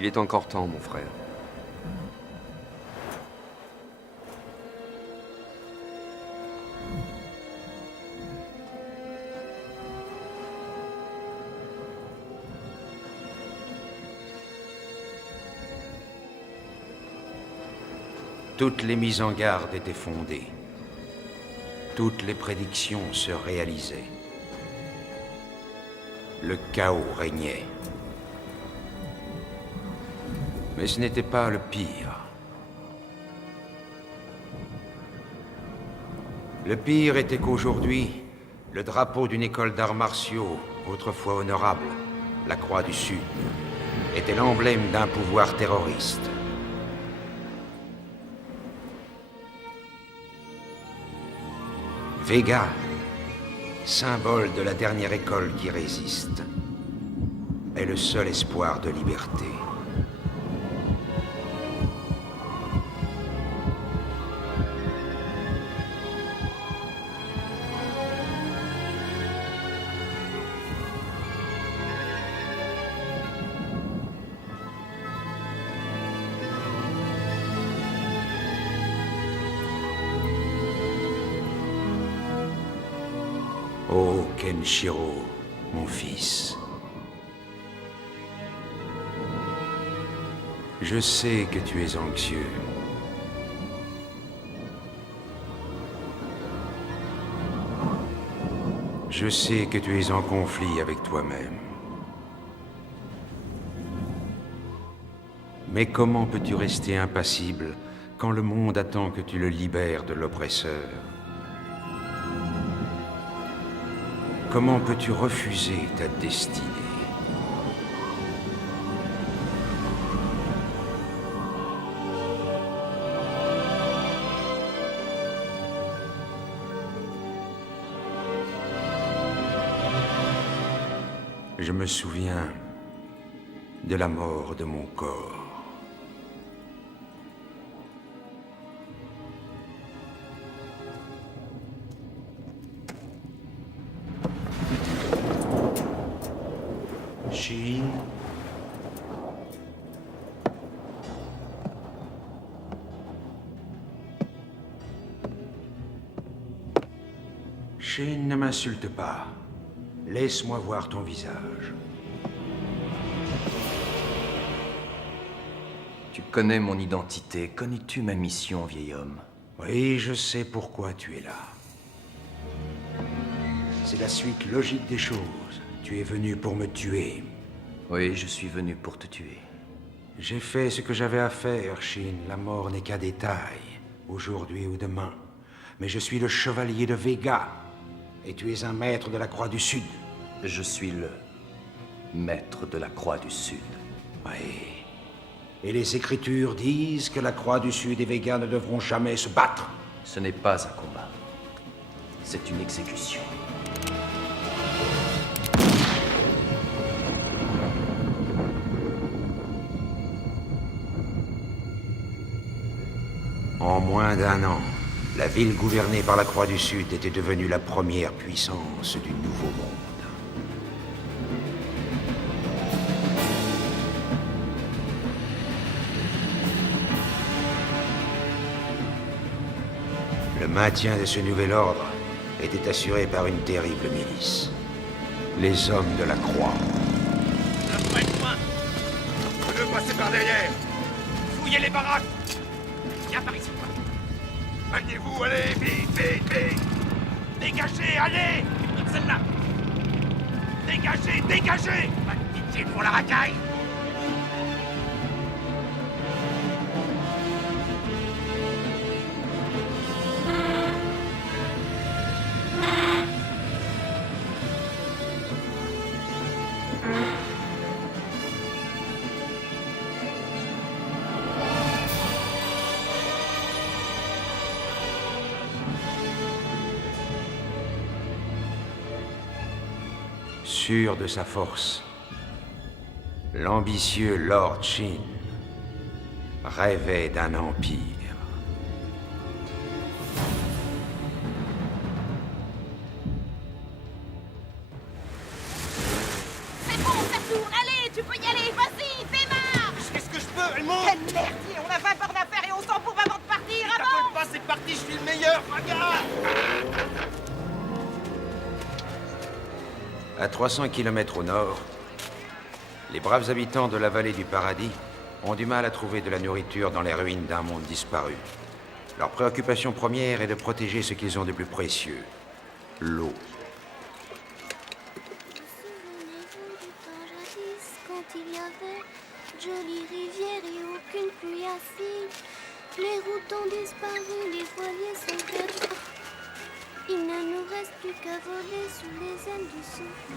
Il est encore temps, mon frère. Toutes les mises en garde étaient fondées. Toutes les prédictions se réalisaient. Le chaos régnait. Mais ce n'était pas le pire. Le pire était qu'aujourd'hui, le drapeau d'une école d'arts martiaux, autrefois honorable, la Croix du Sud, était l'emblème d'un pouvoir terroriste. Vega, symbole de la dernière école qui résiste, est le seul espoir de liberté. Oh, Kenshiro, mon fils. Je sais que tu es anxieux. Je sais que tu es en conflit avec toi-même. Mais comment peux-tu rester impassible quand le monde attend que tu le libères de l'oppresseur ? Comment peux-tu refuser ta destinée ? Je me souviens de la mort de mon corps. Shin. Shin, ne m'insulte pas. Laisse-moi voir ton visage. Tu connais mon identité. Connais-tu ma mission, vieil homme? Oui, je sais pourquoi tu es là. C'est la suite logique des choses. Tu es venu pour me tuer. Oui, je suis venu pour te tuer. J'ai fait ce que j'avais à faire, Shin. La mort n'est qu'un détail, aujourd'hui ou demain. Mais je suis le chevalier de Vega. Et tu es un maître de la Croix du Sud. Je suis le maître de la Croix du Sud. Oui. Et les Écritures disent que la Croix du Sud et Vega ne devront jamais se battre. Ce n'est pas un combat. C'est une exécution. En moins d'un an, la ville gouvernée par la Croix du Sud était devenue la première puissance du Nouveau Monde. Le maintien de ce nouvel ordre était assuré par une terrible milice. Les hommes de la Croix. Après-moi! Prenez passer par derrière! Fouillez les baraques! Viens par ici, toi! Maniez-vous, allez, vite, vite, vite! Dégagez, allez! Celle-là! Dégagez, dégagez! Pas de pitié pour la racaille! Sûr de sa force, l'ambitieux Lord Shin rêvait d'un empire. C'est bon, ça tourne. Allez, tu peux y aller. Vas-y, démarre. Elle monte. Quel merdier! On a 20 bornes à faire et on s'en fout avant de partir! T'appelles Avant! pas, c'est parti, je suis le meilleur, regarde. À 300 km au nord, les braves habitants de la vallée du Paradis ont du mal à trouver de la nourriture dans les ruines d'un monde disparu. Leur préoccupation première est de protéger ce qu'ils ont de plus précieux, l'eau. Souvenez-vous du temps jadis, quand il y avait de jolies rivières et aucune pluie acide. Les routes ont disparu, les voiliers sont perdus. Il ne nous reste plus qu'à voler sous les ailes du souffle.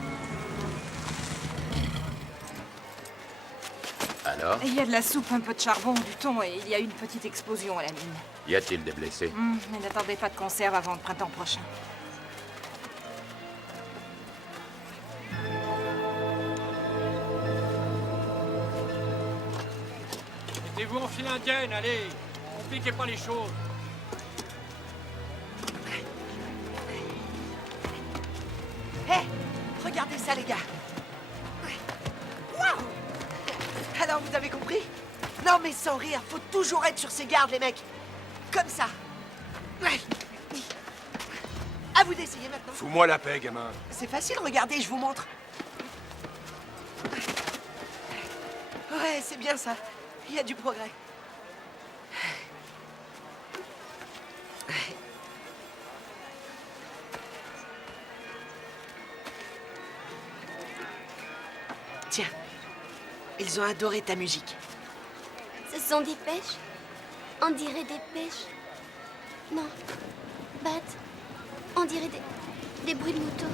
Alors, Il y a de la soupe, un peu de charbon, du thon et il y a une petite explosion à la mine. y a-t-il des blessés? Mais n'attendez pas de conserve avant le printemps prochain. Mettez-vous en file indienne, allez. Compliquez pas les choses. Hé! Regardez ça, les gars! Waouh! Alors, vous avez compris? Non, mais sans rire, faut toujours être sur ses gardes, les mecs! Comme ça! Ouais. À vous d'essayer maintenant! Fous-moi la paix, gamin. C'est facile, regardez, je vous montre. Ouais, c'est bien ça. Il y a du progrès. Tiens, ils ont adoré ta musique. Ce sont des pêches. On dirait des pêches. Non. Bat. On dirait des bruits de moto.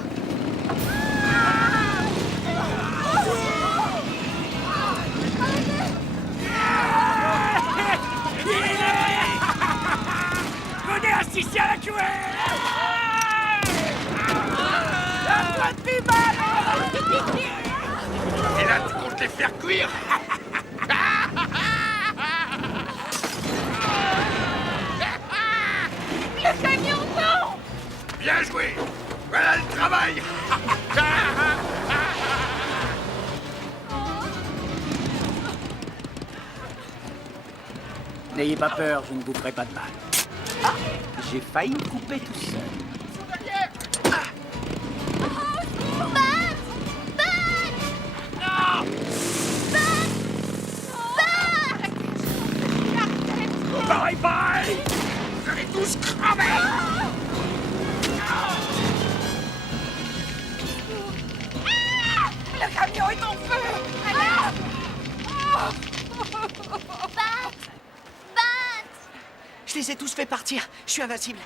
Venez assister à la cueille. Et là, tu comptes les faire cuire? Le camion, non! Bien joué. Voilà le travail. N'ayez pas peur, je ne vous ferai pas de mal. Ah, j'ai failli me couper tout seul. Bye bye. Vous allez tous crever. Le camion est en feu! Bat! Bat! Je les ai tous fait partir. Je suis invincible.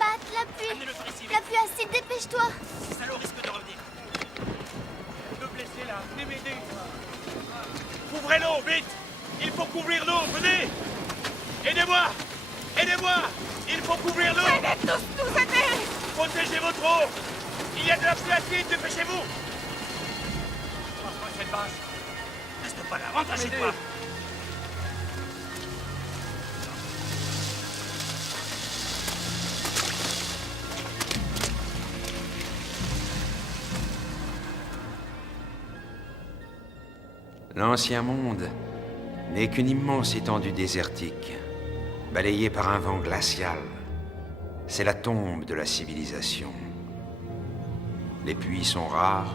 Bat, la pluie! La pluie acide, dépêche-toi! Ces salauds risquent de revenir. Deux blessés là, venez m'aider. Couvrez l'eau, vite. Il faut couvrir l'eau, venez. Aidez-moi. Aidez-moi. Il faut couvrir l'eau. Venez tous nous aider! Protégez votre eau. Il y a de la pluie acide, dépêchez-vous. Franchement, cette bâche. Reste pas là, rentre chez toi. L'ancien monde n'est qu'une immense étendue désertique, balayée par un vent glacial. C'est la tombe de la civilisation. Les puits sont rares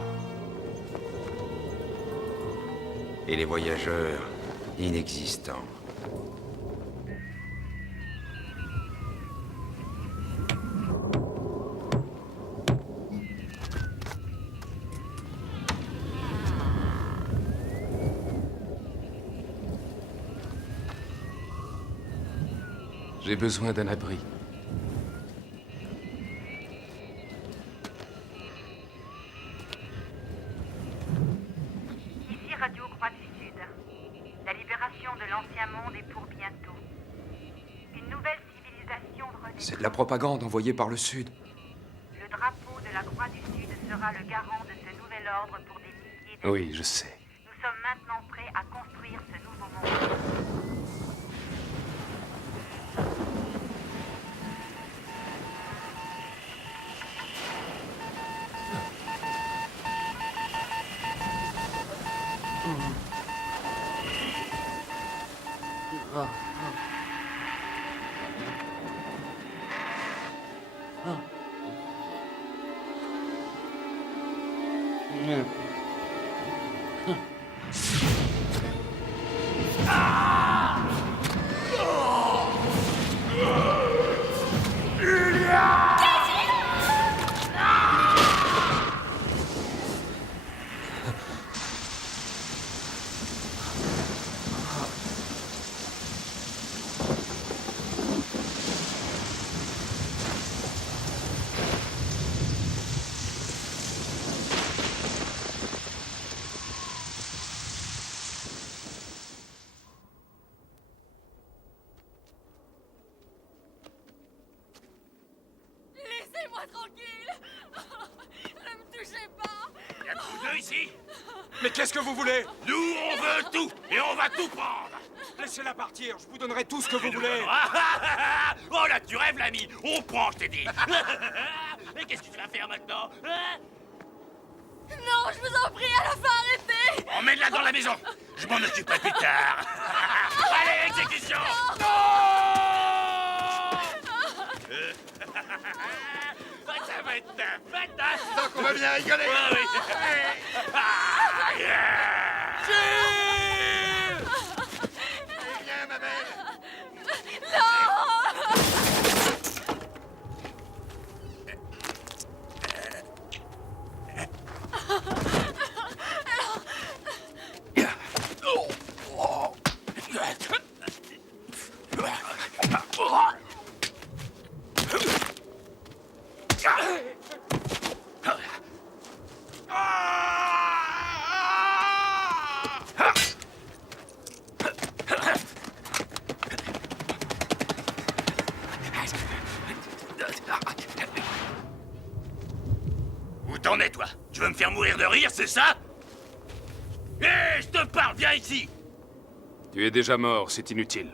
et les voyageurs inexistants. J'ai besoin d'un abri. Ici Radio Croix du Sud. La libération de l'ancien monde est pour bientôt. Une nouvelle civilisation renaîtra. C'est de la propagande envoyée par le Sud. Le drapeau de la Croix du Sud sera le garant de ce nouvel ordre pour des milliers d'années. Oui, je sais. Nous sommes maintenant prêts à construire ce nouveau monde. Laissez-moi tranquille. Ne me touchez pas. Y'a que vous deux ici? Mais qu'est-ce que vous voulez? Nous, on veut tout, et on va tout prendre. Laissez-la partir, je vous donnerai tout ce que vous voulez. Oh là, tu rêves, l'ami. On prend, je t'ai dit. Mais qu'est-ce que tu vas faire maintenant, hein? Non, je vous en prie, à la fin, arrêtez. Emmène-la dans la maison. Je m'en occuperai plus tard. Allez, exécution. Non. Ça va être ta fête, hein? Donc on va bien rigoler. Ah, oui. Ah, yeah. Jules. Viens, ma belle. Où t'en es, toi? Tu veux me faire mourir de rire, c'est ça? Hé, je te parle, viens ici! Tu es déjà mort, c'est inutile.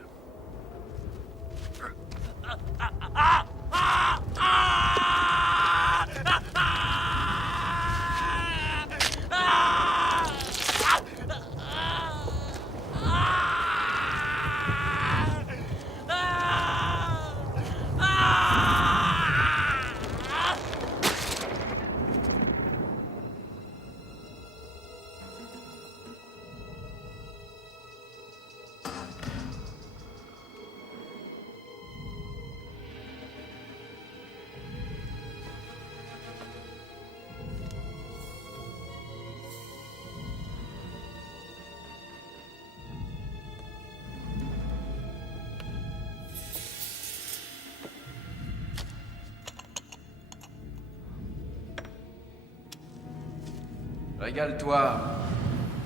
Régale-toi.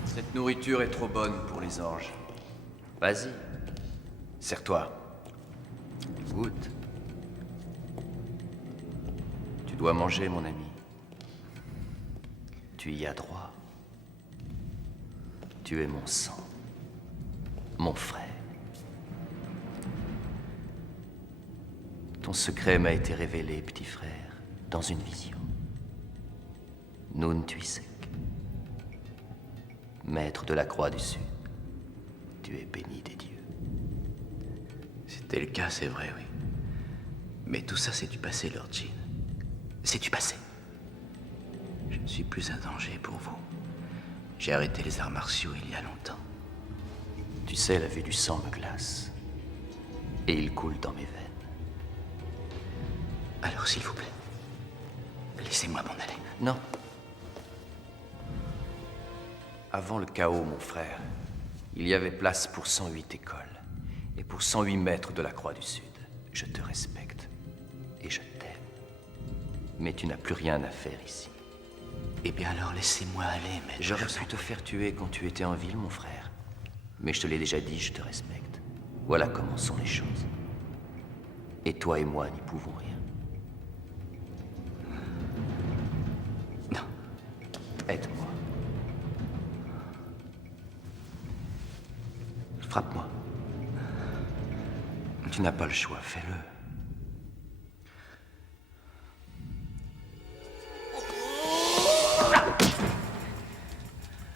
Cette nourriture est trop bonne pour les anges. Vas-y. Serre-toi. Goûte. Tu dois manger, mon ami. Tu y as droit. Tu es mon sang. Mon frère. Ton secret m'a été révélé, petit frère, dans une vision. Noun Tuisek, maître de la Croix du Sud, tu es béni des dieux. C'était le cas, c'est vrai, oui. Mais tout ça, c'est du passé, Lord Jin. C'est du passé. Je ne suis plus un danger pour vous. J'ai arrêté les arts martiaux il y a longtemps. Tu sais, la vue du sang me glace. Et il coule dans mes veines. Alors, s'il vous plaît, laissez-moi m'en aller. Non. Avant le chaos, mon frère, il y avait place pour 108 écoles. Et pour 108 maîtres de la Croix du Sud. Je te respecte. Et je t'aime. Mais tu n'as plus rien à faire ici. Eh bien alors, laissez-moi aller, maître. J'aurais pu te faire tuer quand tu étais en ville, mon frère. Mais je te l'ai déjà dit, je te respecte. Voilà comment sont les choses. Et toi et moi n'y pouvons rien. Non. Aide-moi. Frappe-moi. Tu n'as pas le choix, fais-le.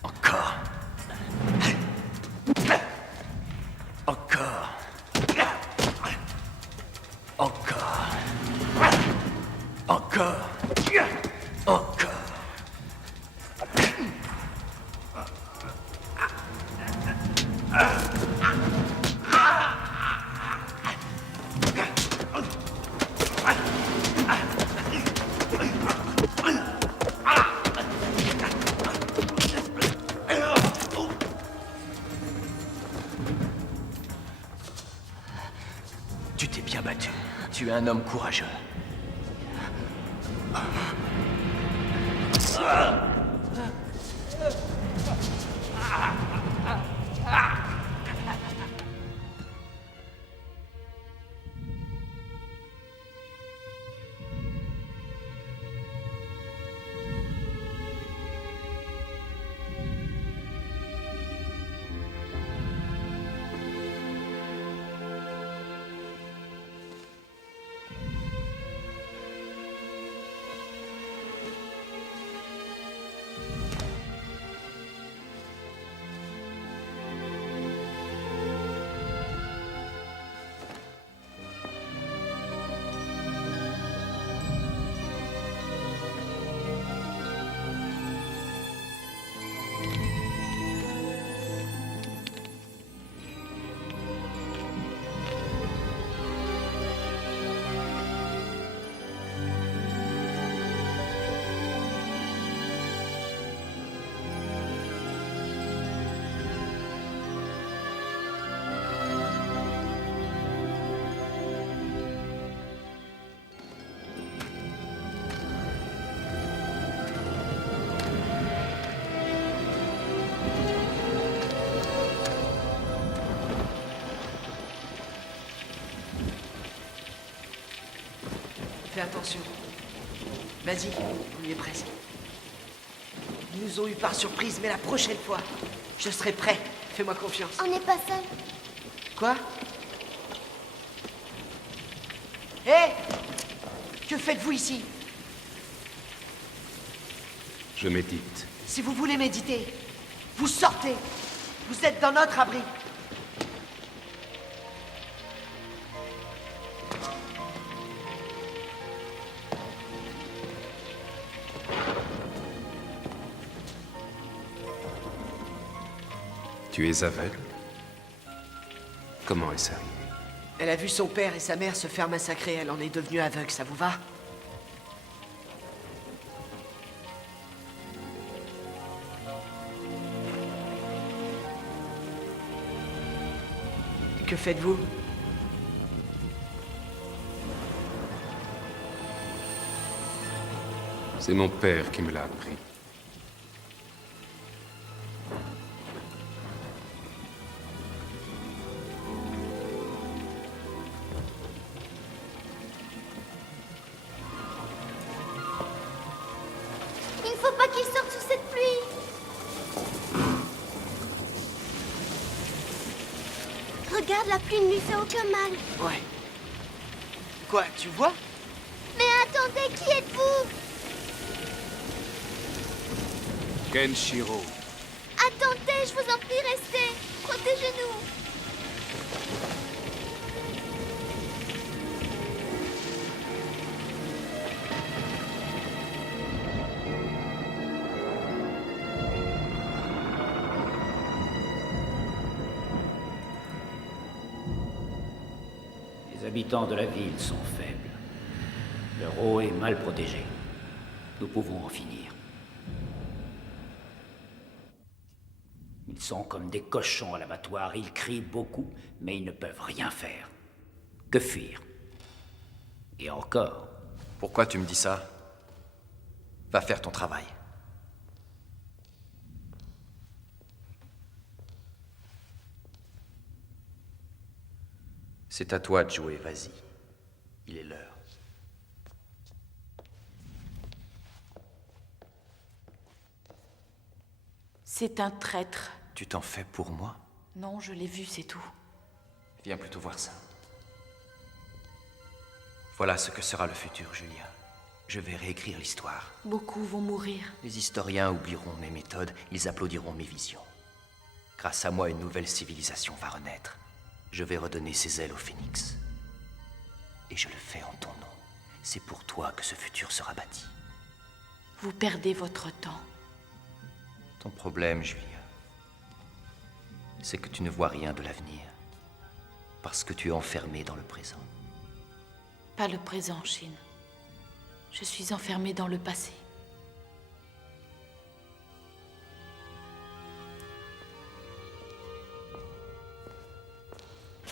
Encore. Encore. Tu t'es bien battu. Tu es un homme courageux. Fais attention. Vas-y, on y est presque. Ils nous ont eu par surprise, mais la prochaine fois, je serai prêt. Fais-moi confiance. On n'est pas seul. Quoi? Hé! Que faites-vous ici? Je médite. Si vous voulez méditer, vous sortez. Vous êtes dans notre abri. Tu es aveugle? Comment est-ce arrivé? Elle a vu son père et sa mère se faire massacrer. Elle en est devenue aveugle, ça vous va? Que faites-vous? C'est mon père qui me l'a appris. Il ne faut pas qu'il sorte sous cette pluie. Regarde, la pluie ne lui fait aucun mal. Ouais. Quoi, tu vois? Mais attendez, qui êtes-vous? Kenshiro. Attendez, je vous en prie, restez. Protégez-nous. Les habitants de la ville sont faibles. Leur eau est mal protégée. Nous pouvons en finir. Ils sont comme des cochons à l'abattoir. Ils crient beaucoup, mais ils ne peuvent rien faire. Que fuir. Et encore. Pourquoi tu me dis ça? Va faire ton travail. C'est à toi de jouer, vas-y. Il est l'heure. C'est un traître. Tu t'en fais pour moi? Non, je l'ai vu, c'est tout. Viens plutôt voir ça. Voilà ce que sera le futur, Julia. Je vais réécrire l'histoire. Beaucoup vont mourir. Les historiens oublieront mes méthodes, ils applaudiront mes visions. Grâce à moi, une nouvelle civilisation va renaître. Je vais redonner ses ailes au phénix. Et je le fais en ton nom. C'est pour toi que ce futur sera bâti. Vous perdez votre temps. Ton problème, Julia, c'est que tu ne vois rien de l'avenir. Parce que tu es enfermé dans le présent. Pas le présent, Shin. Je suis enfermée dans le passé.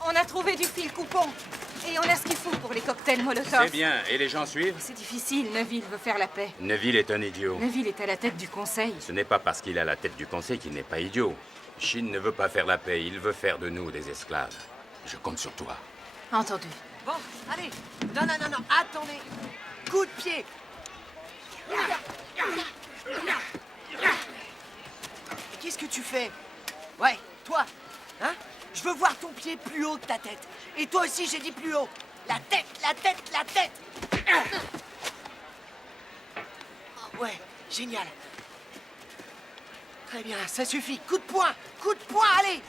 On a trouvé du fil coupon. Et on a ce qu'il faut pour les cocktails Molotov. C'est bien. Et les gens suivent? C'est difficile, Neville veut faire la paix. Neville est un idiot. Neville est à la tête du conseil. Ce n'est pas parce qu'il est à la tête du conseil qu'il n'est pas idiot. Shin ne veut pas faire la paix, il veut faire de nous des esclaves. Je compte sur toi. Entendu. Bon, allez. Non, attendez. Coup de pied. Qu'est-ce que tu fais? Ouais, toi. Hein? Je veux voir ton pied plus haut que ta tête. Et toi aussi, j'ai dit plus haut. La tête, la tête, la tête. Oh, ouais, génial. Très bien, ça suffit. Coup de poing, allez.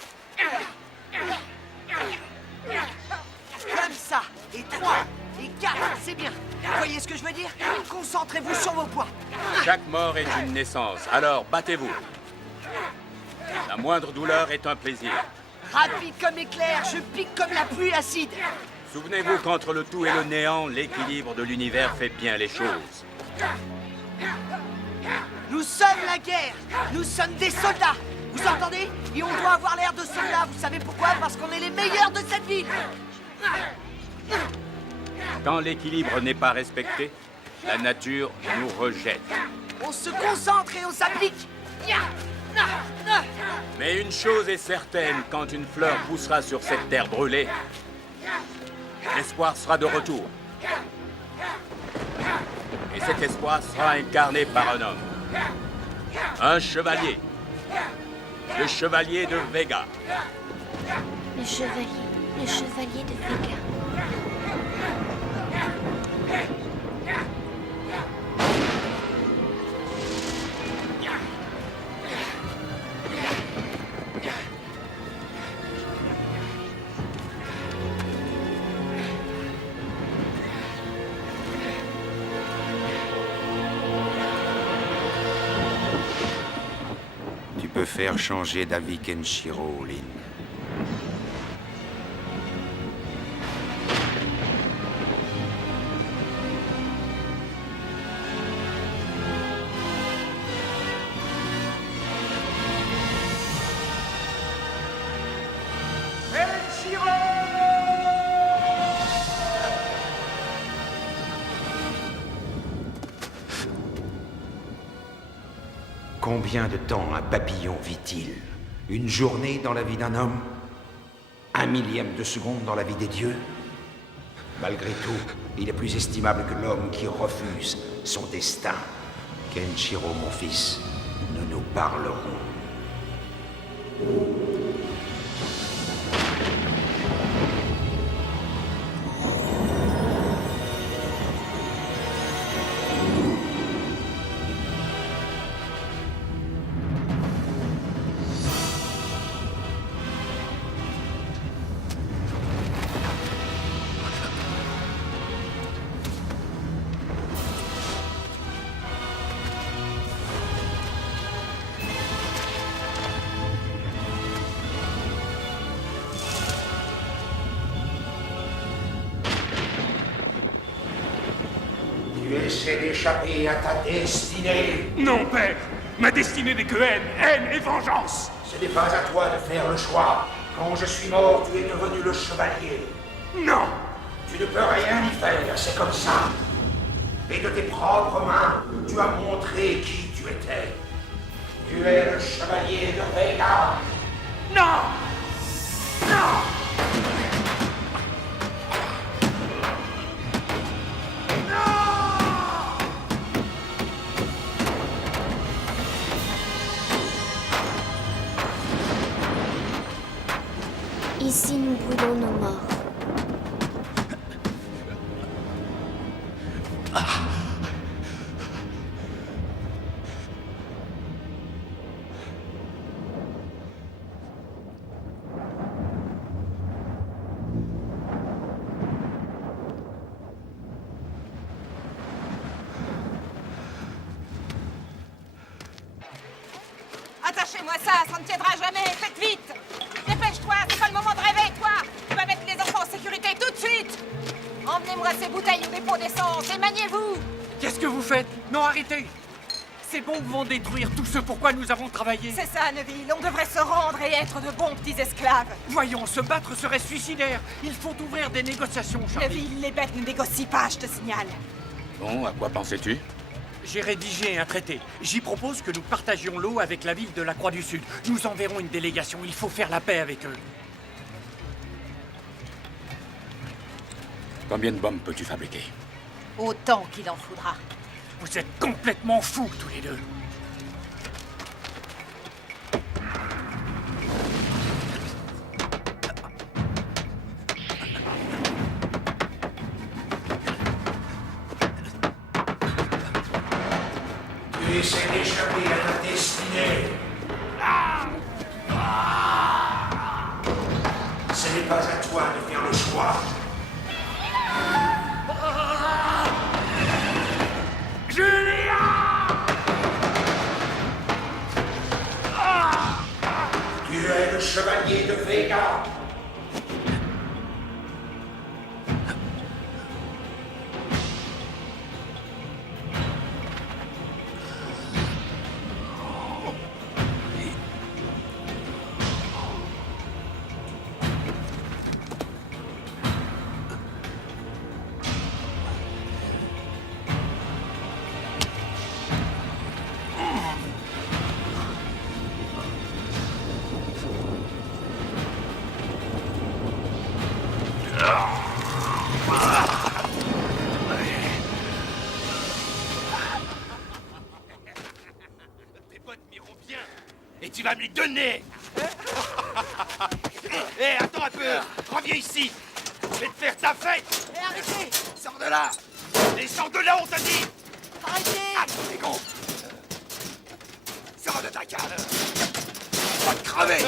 Comme ça. Et 3, et 4, c'est bien. Vous voyez ce que je veux dire? Concentrez-vous sur vos points. Chaque mort est une naissance, alors battez-vous. La moindre douleur est un plaisir. Rapide comme éclair, je pique comme la pluie acide. Souvenez-vous qu'entre le tout et le néant, l'équilibre de l'univers fait bien les choses. Nous sommes la guerre. Nous sommes des soldats. Vous entendez? Et on doit avoir l'air de soldats. Vous savez pourquoi? Parce qu'on est les meilleurs de cette ville. Quand l'équilibre n'est pas respecté, la nature nous rejette. On se concentre et on s'applique. Mais une chose est certaine, quand une fleur poussera sur cette terre brûlée, l'espoir sera de retour. Et cet espoir sera incarné par un homme. Un chevalier. Le chevalier de Vega. Le chevalier de Vega. Tu peux faire changer d'avis Kenshiro, Lin. Combien de temps un papillon vit-il? Une journée dans la vie d'un homme? 1 millième de seconde dans la vie des dieux? Malgré tout, il est plus estimable que l'homme qui refuse son destin. Kenshiro, mon fils, nous nous parlerons. Tu essaies d'échapper à ta destinée. Non, père. Ma destinée n'est que haine et vengeance. Ce n'est pas à toi de faire le choix. Quand je suis mort, tu es devenu le chevalier. Non. Tu ne peux rien y faire, c'est comme ça. Et de tes propres mains, tu as montré qui tu étais. Tu es le chevalier de Vega. Non. Non. Ici, nous brûlons nos morts. Attachez-moi ça, ça ne tiendra jamais. Faites vite. Emmenez-moi ces bouteilles au dépôt d'essence et maniez-vous! Qu'est-ce que vous faites? Non, arrêtez! Ces bombes vont détruire tout ce pourquoi nous avons travaillé. C'est ça, Neville. On devrait se rendre et être de bons petits esclaves. Voyons, se battre serait suicidaire. Il faut ouvrir des négociations, Charlie. Neville, les bêtes ne négocient pas, je te signale. Bon, à quoi pensais-tu? J'ai rédigé un traité. J'y propose que nous partagions l'eau avec la ville de la Croix-du-Sud. Nous enverrons une délégation. Il faut faire la paix avec eux. Combien de bombes peux-tu fabriquer? Autant qu'il en faudra. Vous êtes complètement fous, tous les deux. Tu essaies d'échapper à ta destinée. Ce n'est pas à toi de faire le choix. Tu es le chevalier de Vega. Tes bottes m'iront bien. Et tu vas me les donner. Hé, attends un peu. Reviens ici. Je vais te faire ta fête. Hé, arrêtez! Sors de là. Et sors de là, on t'a dit. Arrêtez! Ah, t'es con. Sors de ta cale. On va te crever.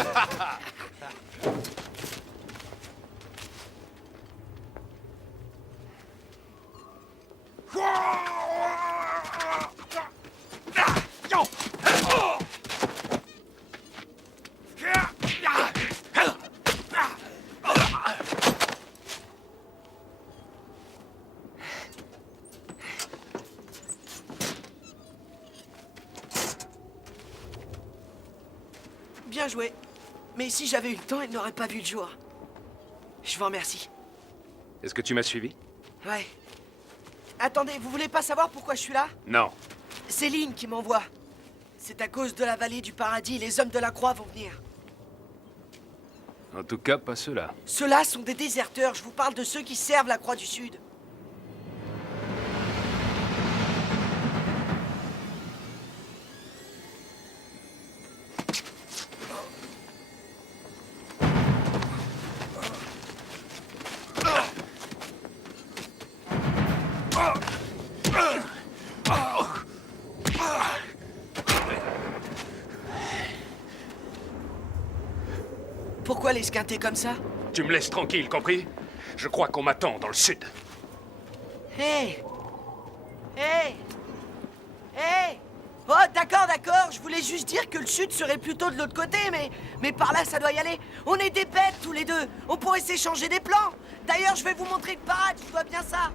Bien joué. Mais si j'avais eu le temps, il n'aurait pas vu le jour. Je vous remercie. Est-ce que tu m'as suivi? Ouais. Attendez, vous voulez pas savoir pourquoi je suis là? Non. C'est Lynn qui m'envoie. C'est à cause de la vallée du paradis, les hommes de la croix vont venir. En tout cas, pas ceux-là. Ceux-là sont des déserteurs, je vous parle de ceux qui servent la croix du Sud. Pourquoi les squinter comme ça? Tu me laisses tranquille, compris? Je crois qu'on m'attend dans le sud. Hé! Hé! Hé! Oh, d'accord, je voulais juste dire que le sud serait plutôt de l'autre côté, mais par là, ça doit y aller. On est des bêtes, tous les deux. On pourrait s'échanger des plans. D'ailleurs, je vais vous montrer une parade, je vois bien ça.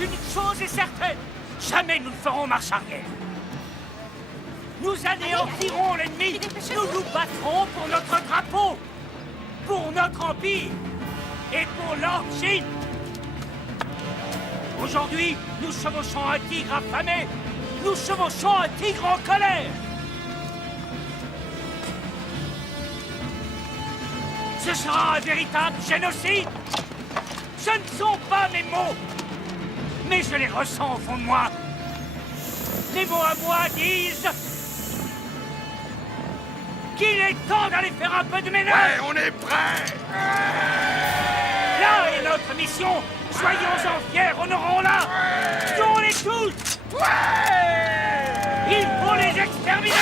Une chose est certaine, jamais nous ne ferons marche arrière. Nous anéantirons l'ennemi, nous nous battrons pour notre drapeau, pour notre empire et pour Lord Jin. Aujourd'hui, nous chevauchons un tigre affamé, nous chevauchons un tigre en colère. Ce sera un véritable génocide. Ce ne sont pas mes mots, mais je les ressens au fond de moi. Les mots à moi disent qu'il est temps d'aller faire un peu de ménage. Ouais, on est prêts. Là est notre mission. Soyons-en fiers, honorons-la. Tuons-les tous. Il faut les exterminer.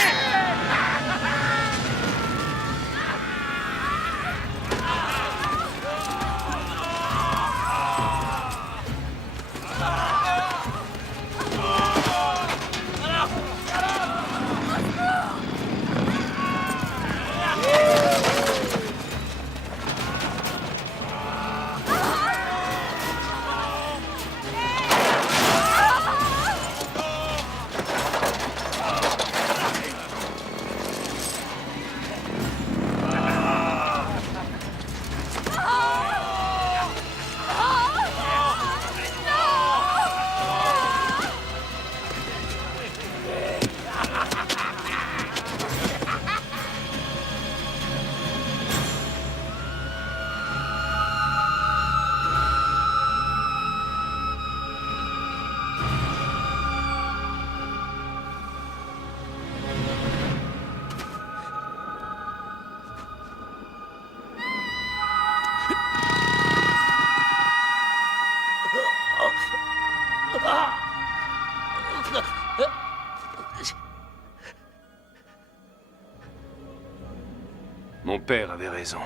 Mon père avait raison.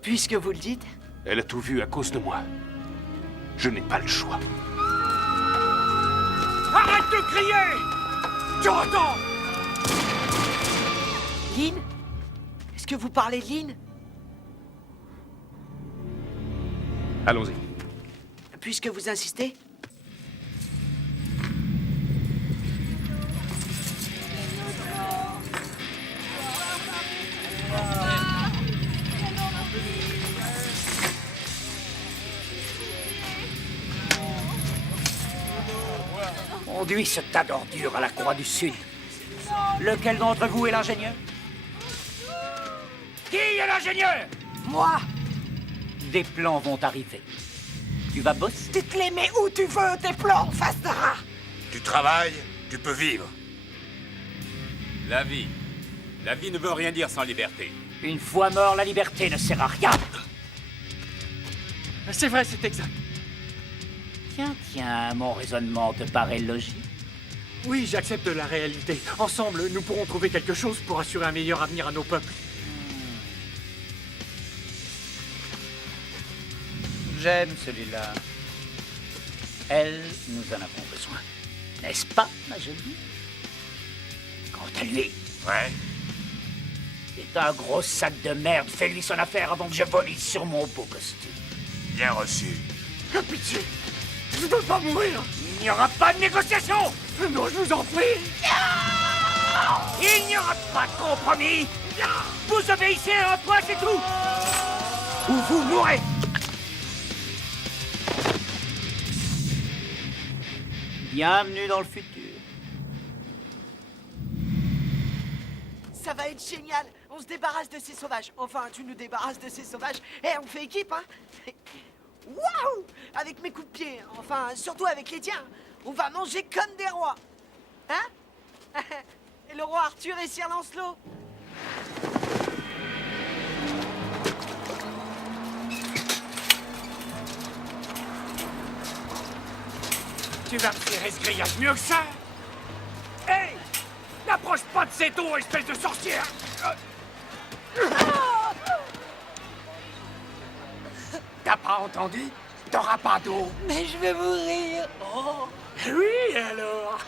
Puisque vous le dites. Elle a tout vu à cause de moi. Je n'ai pas le choix. Arrête de crier! Tu entends? Lynn? Est-ce que vous parlez de Lynn? Allons-y. Puisque vous insistez. Conduis ce tas d'ordures à la Croix du Sud. Lequel d'entre vous est l'ingénieur? Qui est l'ingénieur? Moi! Des plans vont arriver. Tu vas bosser? Tu te les mets où tu veux, tes plans, face de rat! Tu travailles, tu peux vivre. La vie. La vie ne veut rien dire sans liberté. Une fois mort, la liberté ne sert à rien. C'est vrai, c'est exact. Tiens, mon raisonnement te paraît logique? Oui, j'accepte la réalité. Ensemble, nous pourrons trouver quelque chose pour assurer un meilleur avenir à nos peuples. J'aime celui-là. Elle, nous en avons besoin. N'est-ce pas, ma jolie? Quant à lui... Ouais. C'est un gros sac de merde. Fais-lui son affaire avant que je vomisse sur mon beau costume. Bien reçu. Que pitié! Je ne veux pas mourir! Il n'y aura pas de négociation! Non, je vous en prie! Il n'y aura pas de compromis! Vous obéissez à un point, c'est tout! Ou vous mourrez! Bienvenue dans le futur. Ça va être génial. On se débarrasse de ces sauvages. Enfin, tu nous débarrasses de ces sauvages. Eh, on fait équipe, hein? Waouh! Avec mes coups de pied. Enfin, surtout avec les tiens. On va manger comme des rois. Hein? Et le roi Arthur et Sir Lancelot. Tu vas me tirer ce grillage mieux que ça? Hey! N'approche pas de cette eau, espèce de sorcière! T'as pas entendu? T'auras pas d'eau. Mais je vais mourir. Oh. Oui, alors.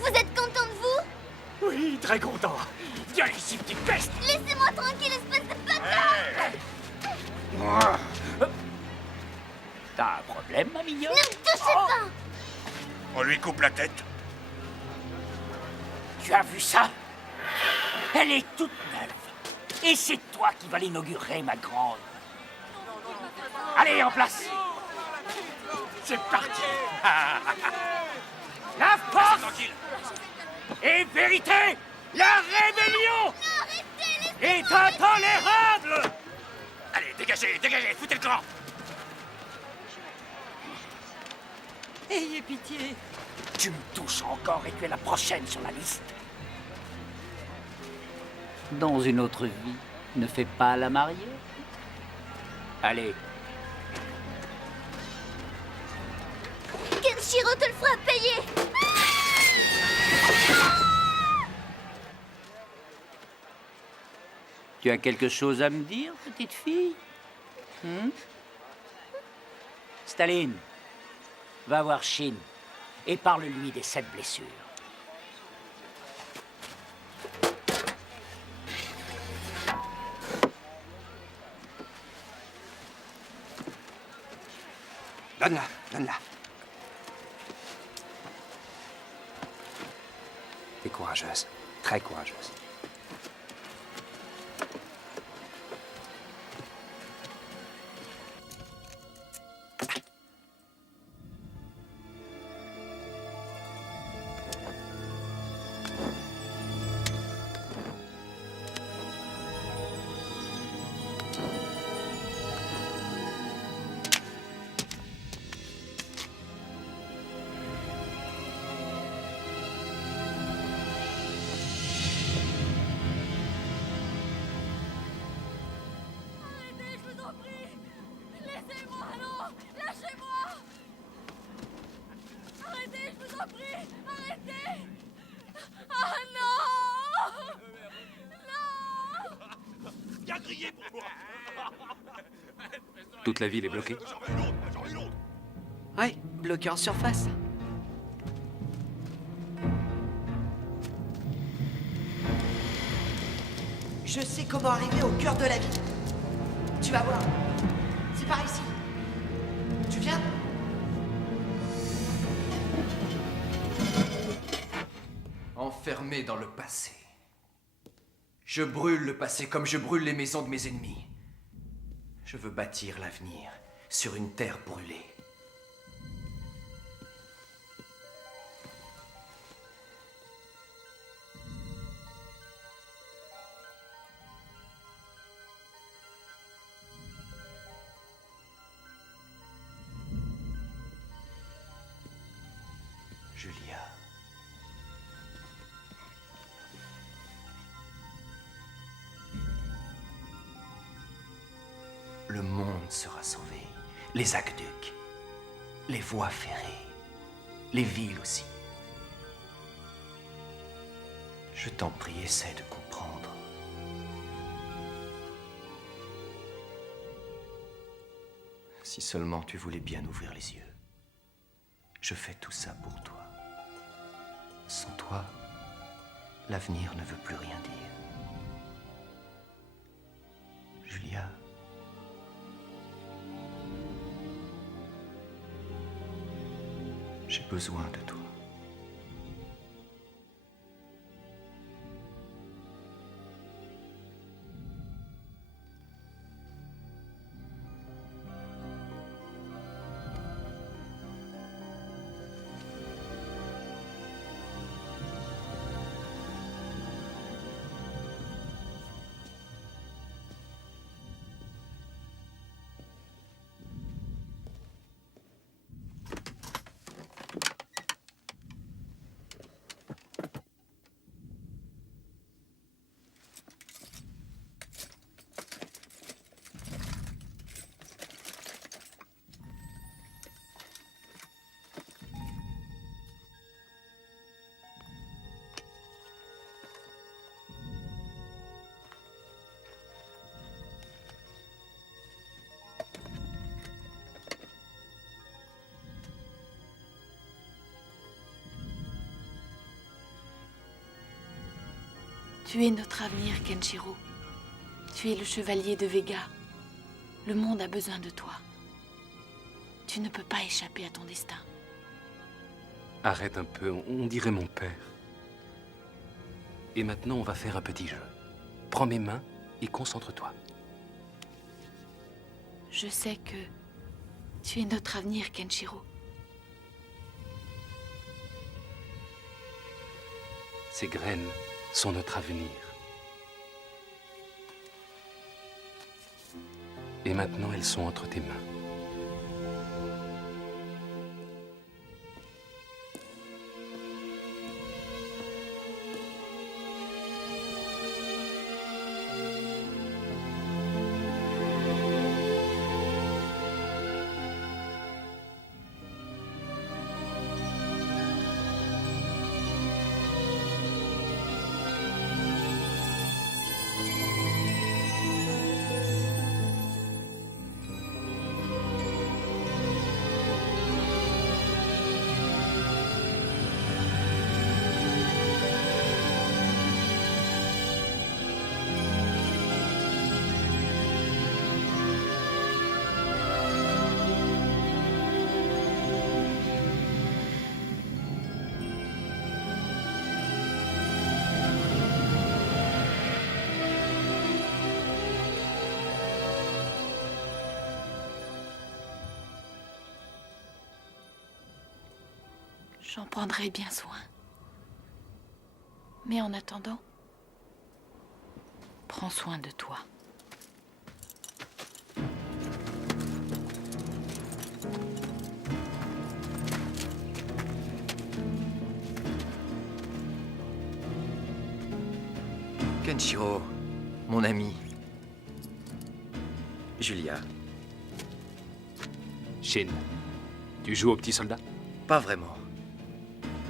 Vous êtes content de vous? Oui, très content. Viens ici, petite peste. Laissez-moi tranquille, espèce de bâtard! T'as un problème, ma mignonne? Ne me touchez pas! On lui coupe la tête. Tu as vu ça? Elle est toute neuve. Et c'est toi qui vas l'inaugurer, ma grande. Allez, en place. C'est parti. La force et vérité La rébellion est intolérable! Allez, dégagez, dégagez, foutez le camp! Ayez pitié. Tu me touches encore et tu es la prochaine sur la liste. Dans une autre vie, ne fais pas la mariée. Allez. Kenshiro te le fera payer. Tu as quelque chose à me dire, petite fille? Staline, va voir Shin et parle-lui des 7 blessures. Donne-la, donne-la. T'es courageuse, très courageuse. Laissez-moi, non! Lâchez-moi! Arrêtez, je vous en prie! Arrêtez! Ah non! Non! Bien crié pour moi! Toute la ville est bloquée. Ouais, bloqué en surface. Je sais comment arriver au cœur de la ville. Tu vas voir. C'est par ici. Tu viens? Enfermé dans le passé. Je brûle le passé comme je brûle les maisons de mes ennemis. Je veux bâtir l'avenir sur une terre brûlée. Julia. Le monde sera sauvé. Les aqueducs, les voies ferrées, les villes aussi. Je t'en prie, essaie de comprendre. Si seulement tu voulais bien ouvrir les yeux. Je fais tout ça pour toi. Sans toi, l'avenir ne veut plus rien dire. Julia. J'ai besoin de toi. Tu es notre avenir, Kenshiro. Tu es le chevalier de Vega. Le monde a besoin de toi. Tu ne peux pas échapper à ton destin. Arrête un peu, on dirait mon père. Et maintenant, on va faire un petit jeu. Prends mes mains et concentre-toi. Je sais que tu es notre avenir, Kenshiro. Ces graines sont notre avenir. Et maintenant, elles sont entre tes mains. J'en prendrai bien soin. Mais en attendant, prends soin de toi. Kenshiro, mon ami. Julia. Shin, tu joues au petit soldat? Pas vraiment.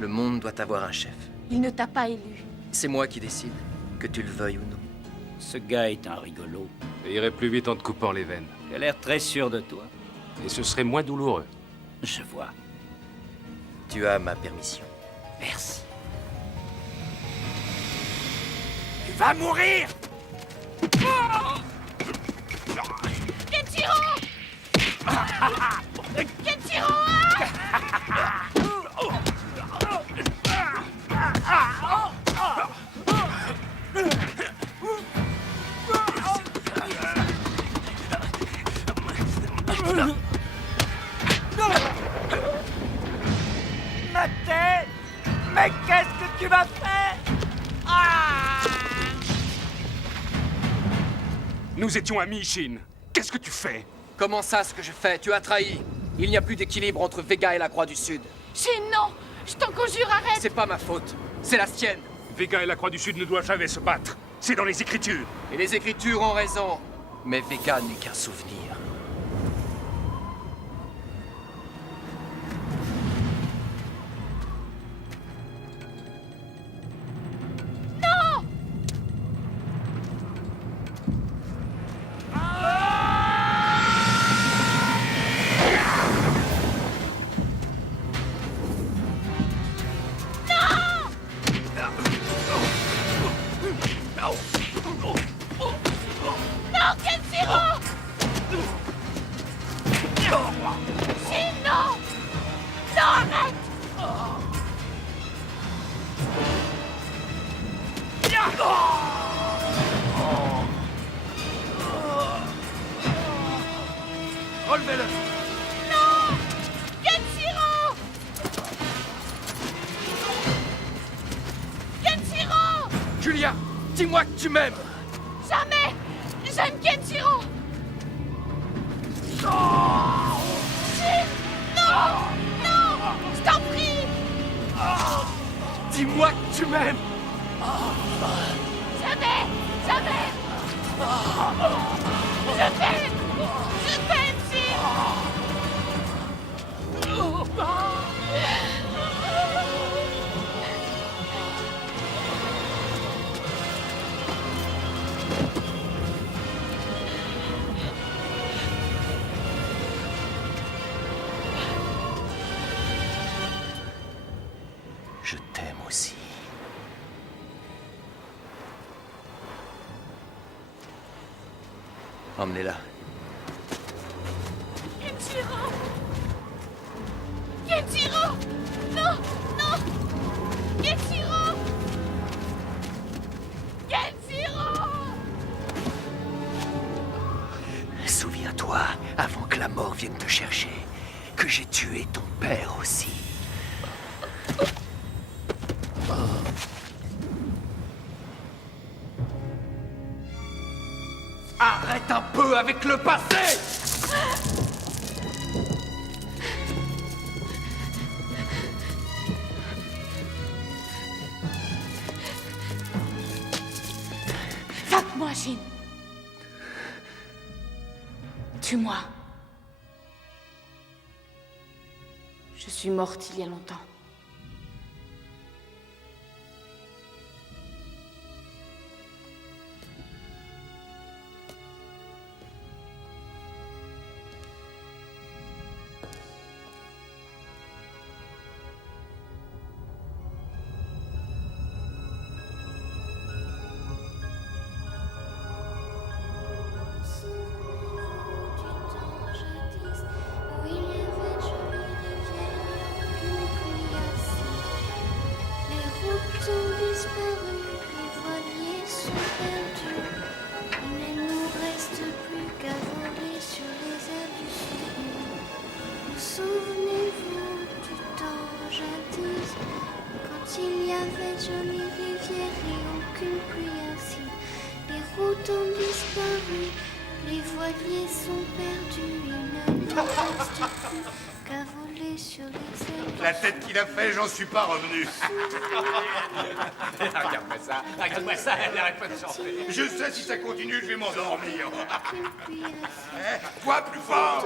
Le monde doit avoir un chef. Il ne t'a pas élu. C'est moi qui décide, que tu le veuilles ou non. Ce gars est un rigolo. Ça irait plus vite en te coupant les veines. Il a l'air très sûr de toi. Et ce serait moins douloureux. Je vois. Tu as ma permission. Merci. Tu vas mourir! Kenshiro! Kenshiro! Ma tête! Mais qu'est-ce que tu m'as fait? Nous étions amis, Shin. Qu'est-ce que tu fais? Comment ça, ce que je fais? Tu as trahi. Il n'y a plus d'équilibre entre Vega et la Croix du Sud. Shin, non! Je t'en conjure, arrête! C'est pas ma faute. C'est la sienne. Vega et la Croix du Sud ne doivent jamais se battre. C'est dans les Écritures. Et les Écritures ont raison. Mais Vega n'est qu'un souvenir. Non, Kenshiro! Shin, non! Non, arrête! Relevez-le! Non! Kenshiro! Kenshiro! Julia, dis-moi que tu m'aimes. Jamais! J'aime Kenshiro! Shin! Non! Non! Je t'en prie! Dis-moi que tu m'aimes. Jamais! Jamais! Je t'aime! Je t'aime, Shin! Je t'aime aussi. Emmenez-la. Kenshiro! Kenshiro! Non! Non! Kenshiro! Kenshiro! Souviens-toi, avant que la mort vienne te chercher, que j'ai tué ton père aussi. Arrête un peu avec le passé! Fuck-moi, Jin. Tue-moi. Je suis morte il y a longtemps. La tête qu'il a fait, j'en suis pas revenu. Regarde-moi ça, elle n'arrête pas de chanter. Je sais, si ça continue, je vais m'endormir. Toi, plus fort.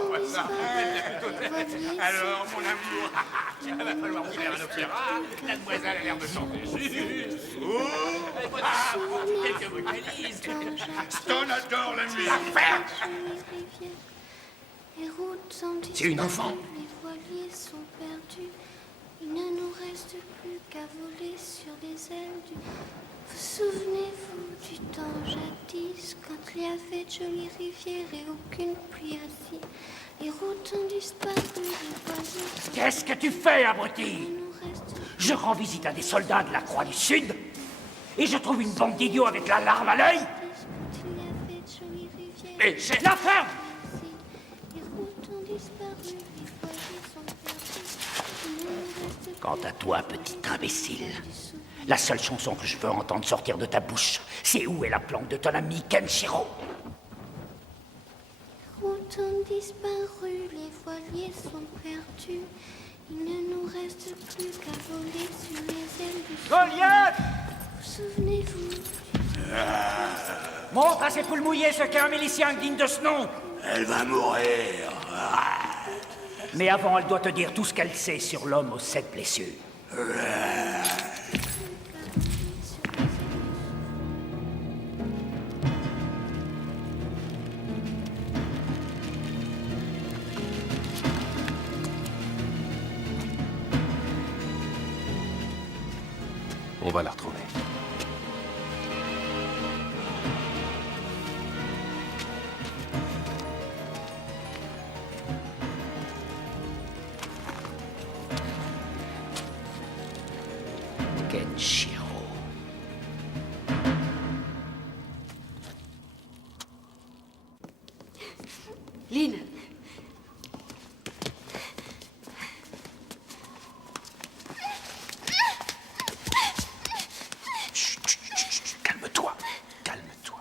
Alors, mon amour, il va falloir faire un opéra. La demoiselle a l'air de chanter juste. Quelques vocalistes. Stone adore la musique. C'est une enfant. Les voiliers sont perdus. Il ne nous reste plus qu'à voler sur les ailes du... Vous souvenez-vous du temps jadis, quand il y avait de jolies rivières et aucune pluie assis. Les routes ont disparu, les voiliers... Qu'est-ce que tu fais, abruti? Je rends visite à des soldats de la Croix du Sud et je trouve une bande d'idiots avec la larme à l'œil. Et c'est la ferme! Quant à toi, petit imbécile, la seule chanson que je veux entendre sortir de ta bouche, c'est Où est la planque de ton ami Kenshiro? Les routes ont disparu, les voiliers sont perdus. Il ne nous reste plus qu'à voler sur les ailes du... Goliath! Vous souvenez-vous? Montre à ces poules mouillées ce qu'est un milicien digne de ce nom. Elle va mourir. Mais avant, elle doit te dire tout ce qu'elle sait sur l'homme aux 7 blessures. On va la retrouver. Kenshiro. Lynn. Calme-toi. Calme-toi.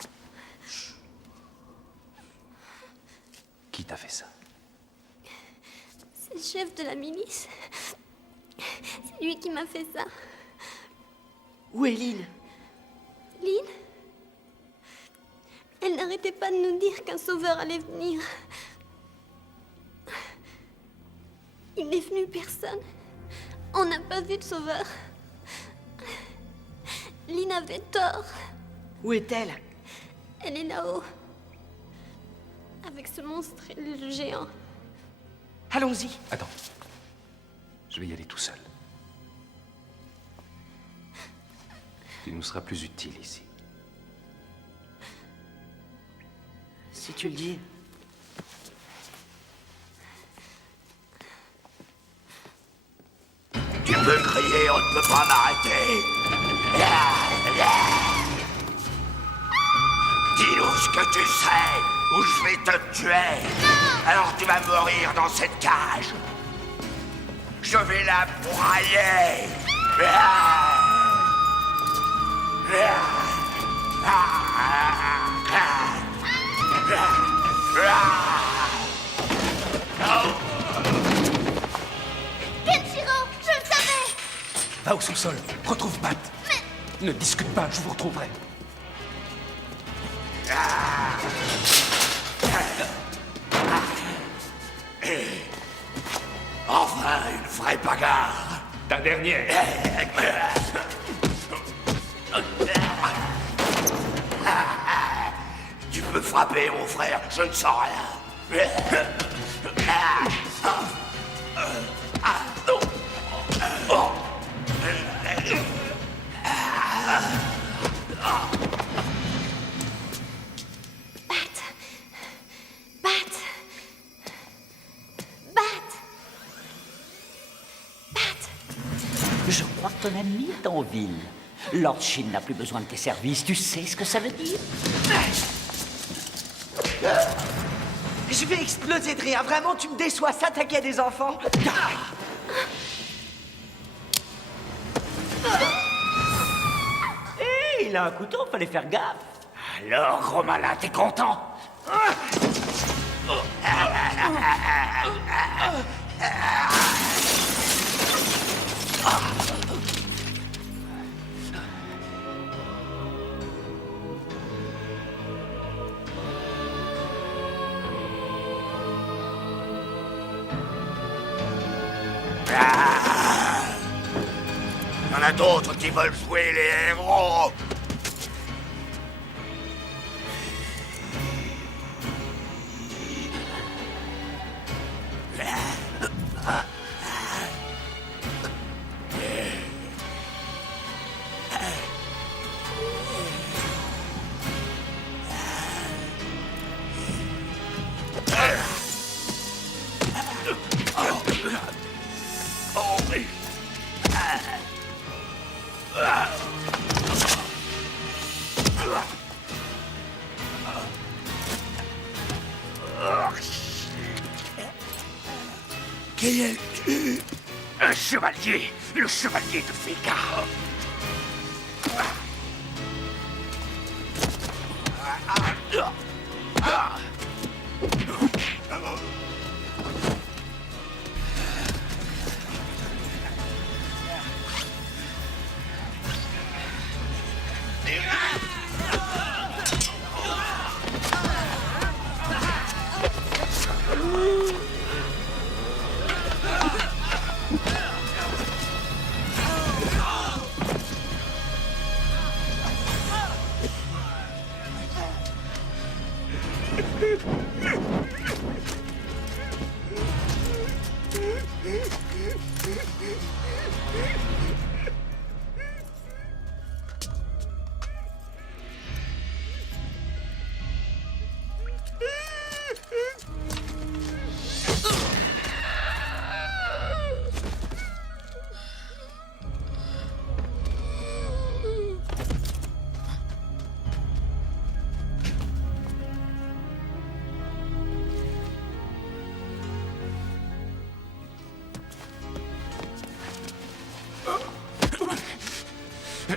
Qui t'a fait ça? C'est le chef de la milice. C'est lui qui m'a fait ça. Où est Lynn? Lynn? Elle n'arrêtait pas de nous dire qu'un sauveur allait venir. Il n'est venu personne. On n'a pas vu de sauveur. Lynn avait tort. Où est-elle? Elle est là-haut. Avec ce monstre et le géant. Allons-y. Attends. Je vais y aller tout seul. Tu nous seras plus utile ici. Si tu le dis. Tu peux crier, on ne peut pas m'arrêter. Dis-nous ce que tu sais, ou je vais te tuer. Alors tu vas mourir dans cette cage. Je vais la broyer. Va au sous-sol, retrouve Bat. Ne discute pas, je vous retrouverai. Enfin, une vraie bagarre. Ta dernière. Tu peux frapper, mon frère, je ne sens rien. Je crois que ton ami est en ville. Lord Shin n'a plus besoin de tes services. Tu sais ce que ça veut dire? Je vais exploser de rire. Vraiment, tu me déçois. S'attaquer à des enfants. Hé, il a un couteau, fallait faire gaffe. Alors, gros malin, t'es content? Il y en a d'autres qui veulent jouer les héros. Qui es-tu? Un chevalier, le chevalier de Vega.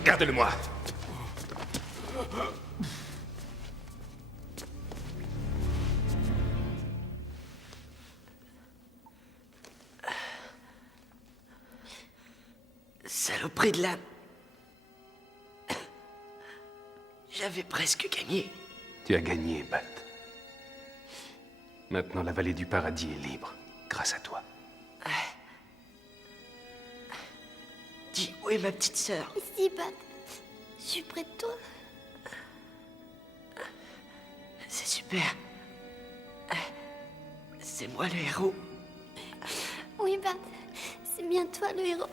Garde-le-moi. Saloperie de l'âme. J'avais presque gagné. Tu as gagné, Bat. Maintenant, la vallée du paradis est libre, grâce à toi. Dis, où est ma petite sœur? Ici, Bat. Je suis près de toi. C'est super. C'est moi le héros. Oui, Bat. C'est bien toi le héros.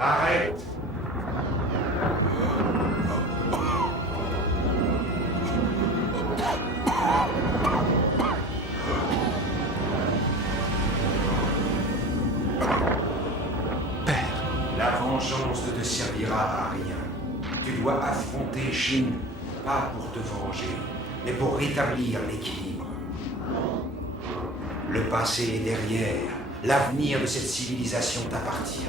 Arrête! vengeance ne te servira à rien. Tu dois affronter Shin, pas pour te venger, mais pour rétablir l'équilibre. Le passé est derrière. L'avenir de cette civilisation t'appartient.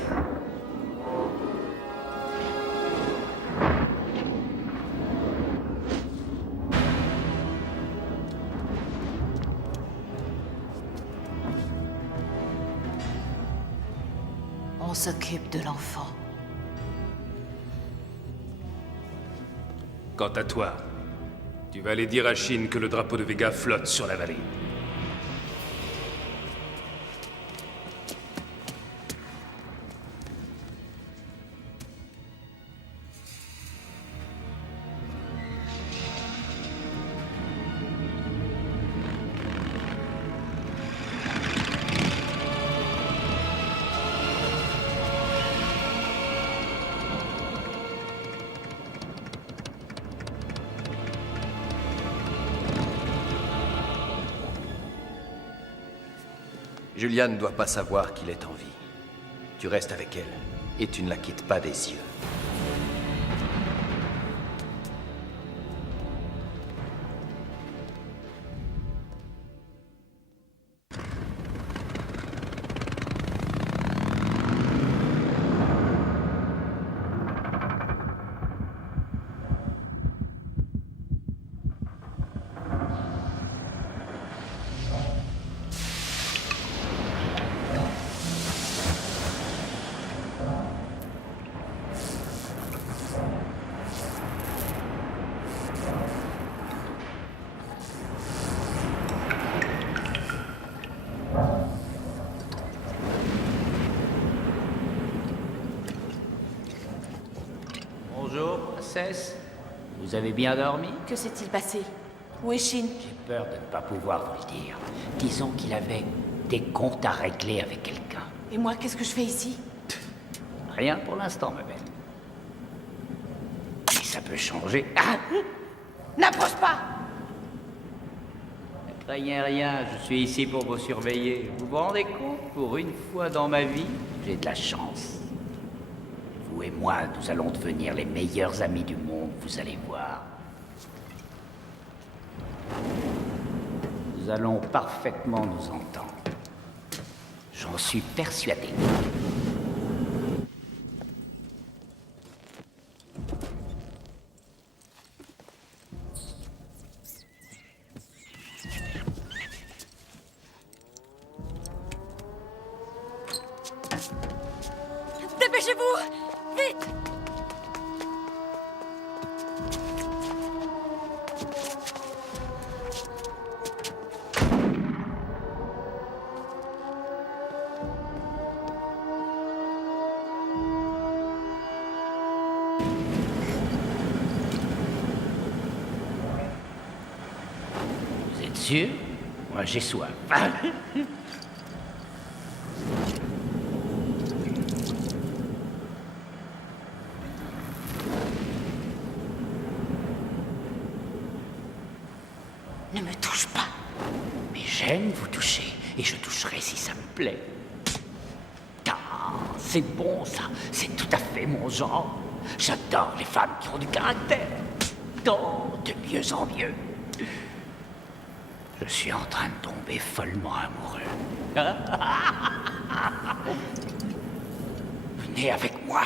On s'occupe de l'enfant. Quant à toi, tu vas aller dire à Shin que le drapeau de Vega flotte sur la vallée. Julia ne doit pas savoir qu'il est en vie. Tu restes avec elle, et tu ne la quittes pas des yeux. Bonjour, princesse. Vous avez bien dormi? Que s'est-il passé? Où est Shin? J'ai peur de ne pas pouvoir vous le dire. Disons qu'il avait des comptes à régler avec quelqu'un. Et moi, qu'est-ce que je fais ici? Rien pour l'instant, ma belle. Mais ça peut changer. Ah! N'approche pas! Ne craignez rien, je suis ici pour vous surveiller. Vous vous rendez compte? Pour une fois dans ma vie, j'ai de la chance. Vous et moi, nous allons devenir les meilleurs amis du monde, vous allez voir. Nous allons parfaitement nous entendre. J'en suis persuadé. Dépêchez-vous! Vite! Vous êtes sûr? Moi, j'ai soif. Ne me touche pas. Mais j'aime vous toucher, et je toucherai si ça me plaît. Ah, c'est bon ça, c'est tout à fait mon genre. J'adore les femmes qui ont du caractère. Oh, de mieux en mieux. Je suis en train de tomber follement amoureux. Venez avec moi.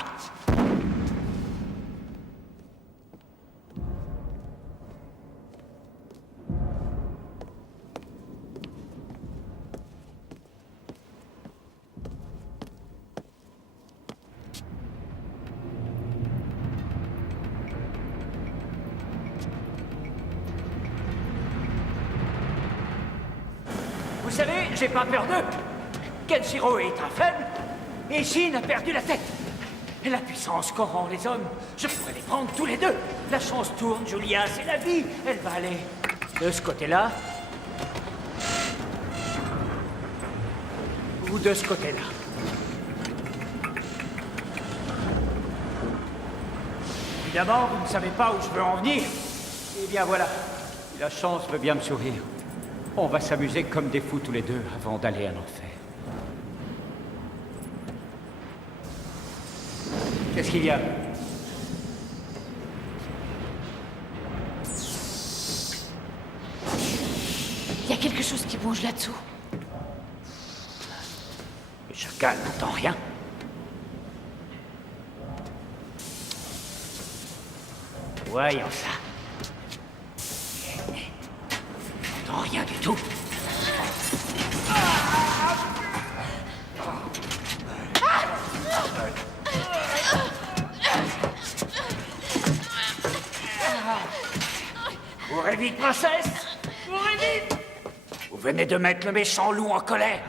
Vous savez, j'ai pas peur d'eux. Kenshiro est un faible, et Shin a perdu la tête. Et la puissance corrompt les hommes. Je pourrais les prendre tous les deux. La chance tourne, Julia, c'est la vie. Elle va aller de ce côté-là. Ou de ce côté-là. Évidemment, vous ne savez pas où je veux en venir. Eh bien voilà, si la chance veut bien me sourire. On va s'amuser comme des fous tous les deux avant d'aller à l'enfer. Qu'est-ce qu'il y a? Il y a quelque chose qui bouge là-dessous. Le chacal n'entend rien. Voyons ça. N'entend rien du tout. Courez vite, princesse! Courez vite! Vous venez de mettre le méchant loup en colère.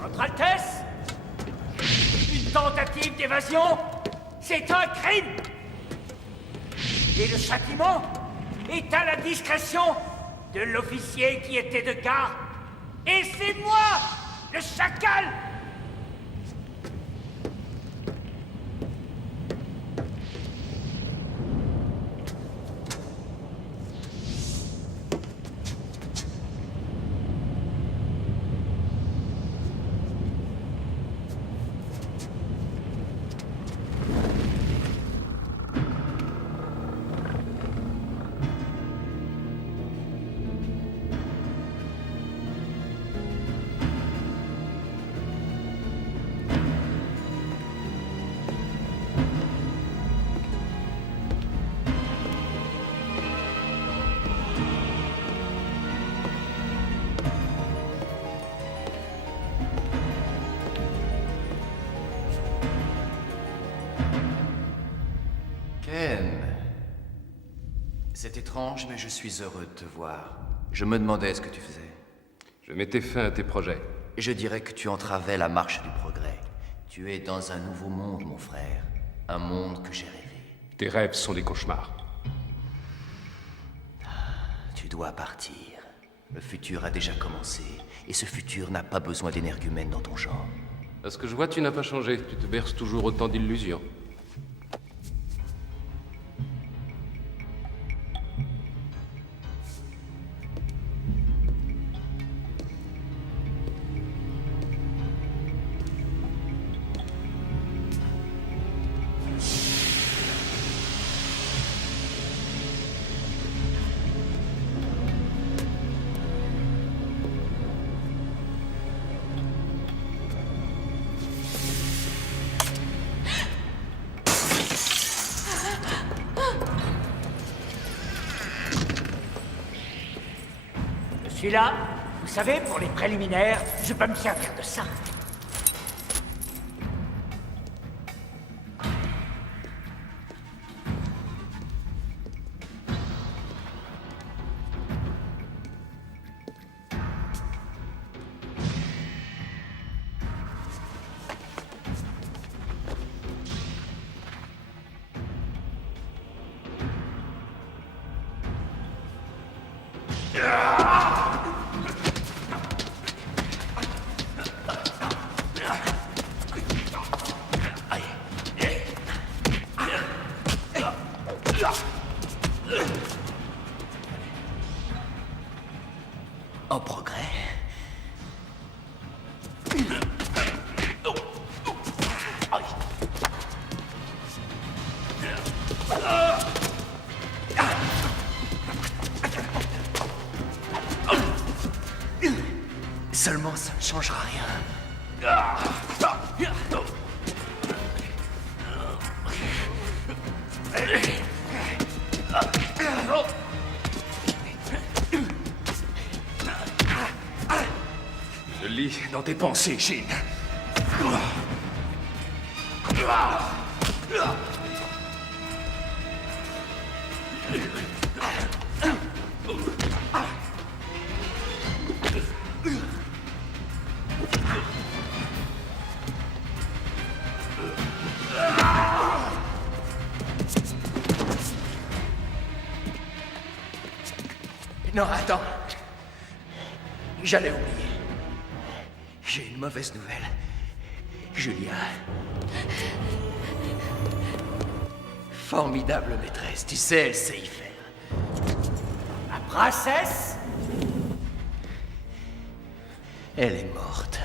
Votre Altesse, une tentative d'évasion, c'est un crime. Et le châtiment est à la discrétion de l'officier qui était de garde. Et c'est moi, le chacal. Ken, c'est étrange, mais je suis heureux de te voir. Je me demandais ce que tu faisais. Je mettais fin à tes projets. Je dirais que tu entravais la marche du progrès. Tu es dans un nouveau monde, mon frère. Un monde que j'ai rêvé. Tes rêves sont des cauchemars. Tu dois partir. Le futur a déjà commencé. Et ce futur n'a pas besoin d'énergumènes dans ton genre. À ce que je vois, tu n'as pas changé. Tu te berces toujours autant d'illusions. suis là. Vous savez, pour les préliminaires, je peux me servir de ça. En progrès. Seulement, ça ne changera rien. Je lis dans tes pensées, Shin. Non, attends. J'allais oublier. J'ai une mauvaise nouvelle. Julia. Formidable maîtresse. Tu sais, elle sait y faire. La princesse? Elle est morte.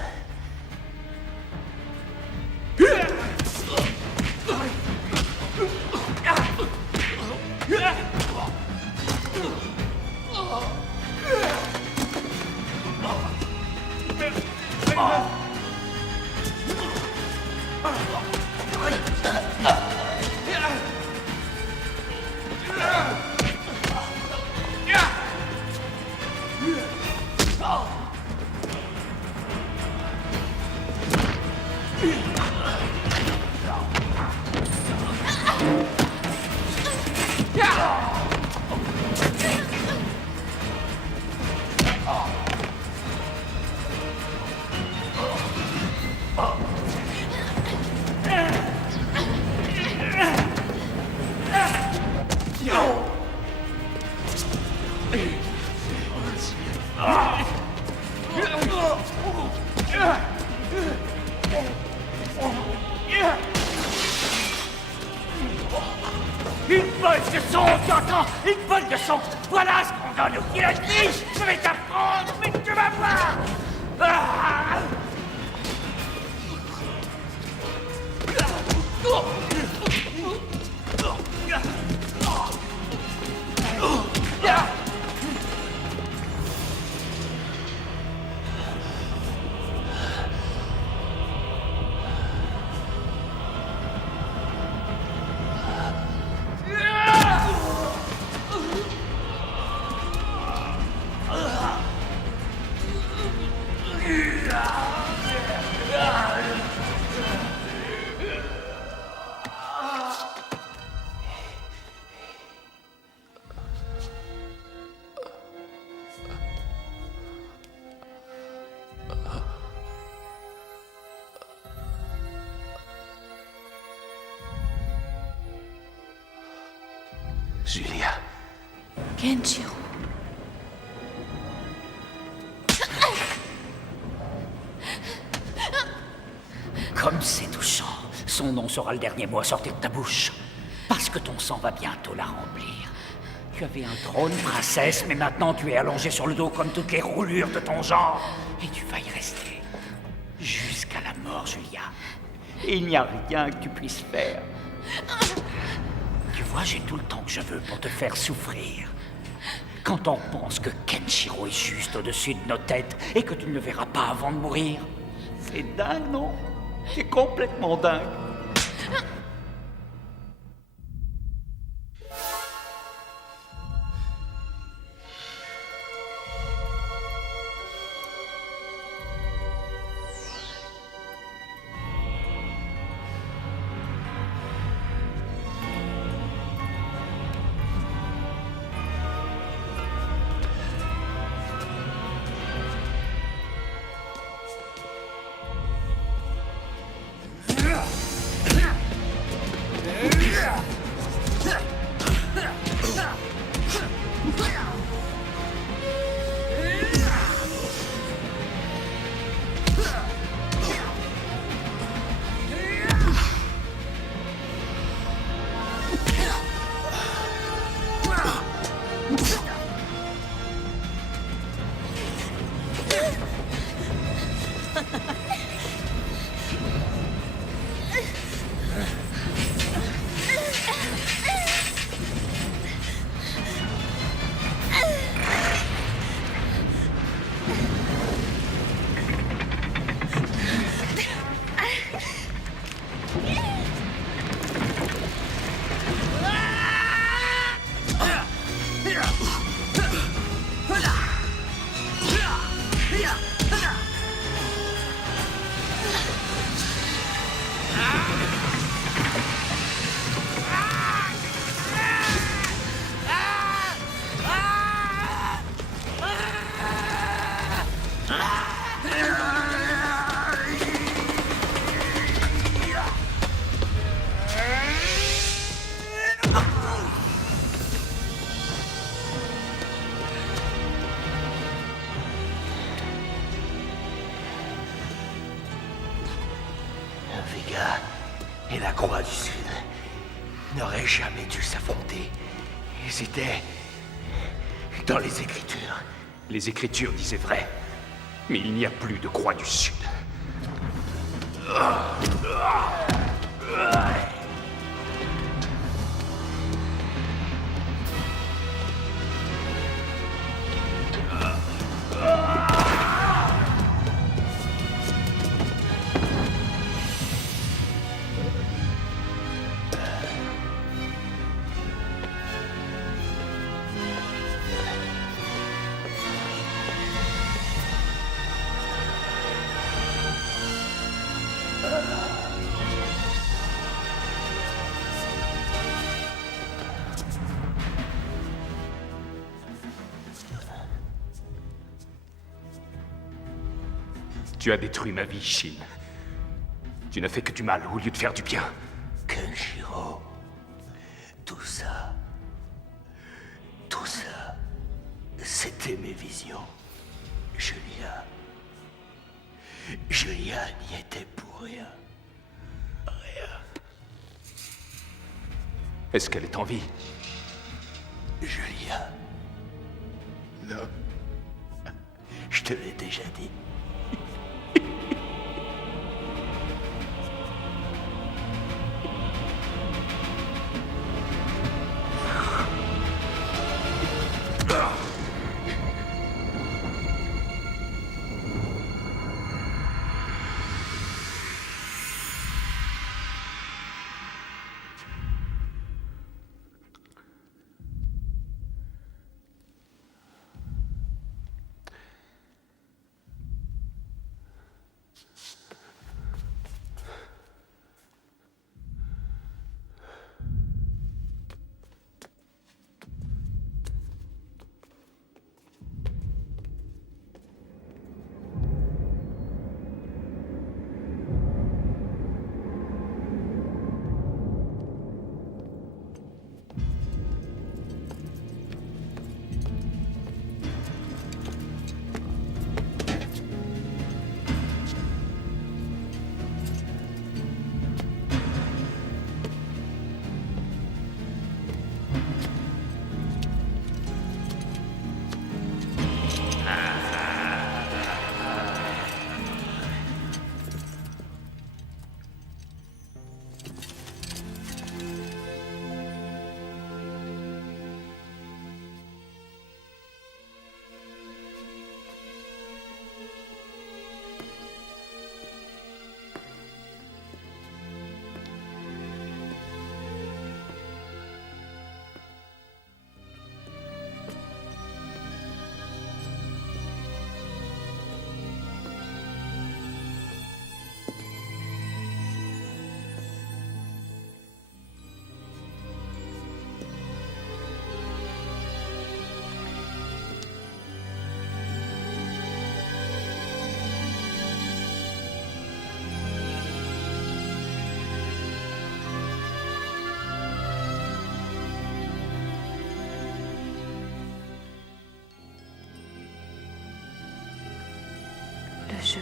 Une bonne leçon, tu entends? Une bonne leçon! Voilà ce qu'on donne aux pilotis! Je vais t'apprendre, mais tu vas voir! Ah! Julia. Kenshiro. Comme c'est touchant. Son nom sera le dernier mot à sortir de ta bouche. Parce que ton sang va bientôt la remplir. Tu avais un trône, princesse, mais maintenant tu es allongée sur le dos comme toutes les roulures de ton genre. Et tu vas y rester. Jusqu'à la mort, Julia. Et il n'y a rien que tu puisses faire. Tu vois, j'ai tout le temps que je veux pour te faire souffrir. Quand on pense que Kenshiro est juste au-dessus de nos têtes et que tu ne le verras pas avant de mourir. C'est dingue, non? C'est complètement dingue. Vega et la Croix du Sud n'auraient jamais dû s'affronter. C'était dans les Écritures. Les Écritures disaient vrai. Mais il n'y a plus de Croix du Sud. Tu as détruit ma vie, Shin. Tu n'as fait que du mal au lieu de faire du bien. Kenshiro, tout ça, c'était mes visions. Julia n'y était pour rien. Est-ce qu'elle est en vie? Julia. Non. Je te l'ai déjà dit.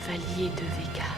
chevalier de Vega.